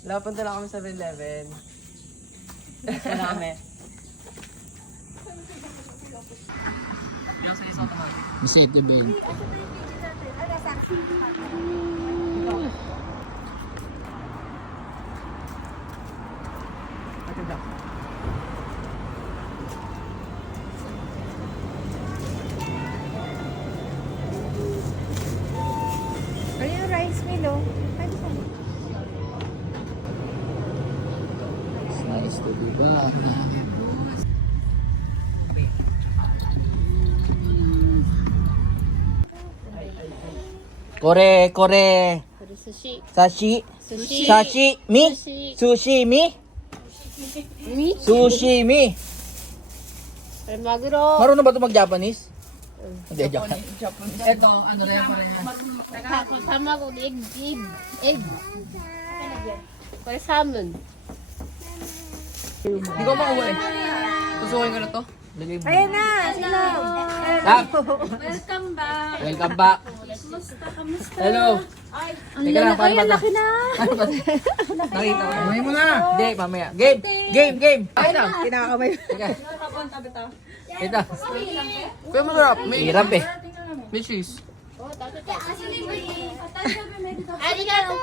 Punta lang kami sa 7-Eleven. Wala kami. City Bank. Ayun, rice mill, oh. It's nice to be back. Kore. Sushi. Sashi. Sushi. Sashimi. Sushi. Sushimi. Meat. Sushimi. Maguro. Marunong ba ito mag-Japanese? Hindi, Japanese. Ito, ano na yan parang Tamago, egg. Kore salmon. Hindi ko makuha eh. Susukin ko na to. Ayan na, sila. Welcome back. Welcome back. Hello. Teka lang, paano ba ito? Laki na. Nakita ko. Mamaya mo na. Hindi, mamaya. Game. Ayun na. Kinakamay. Teka. Ito. Kuya masarap. May Hirap eh. may cheese. Arigato.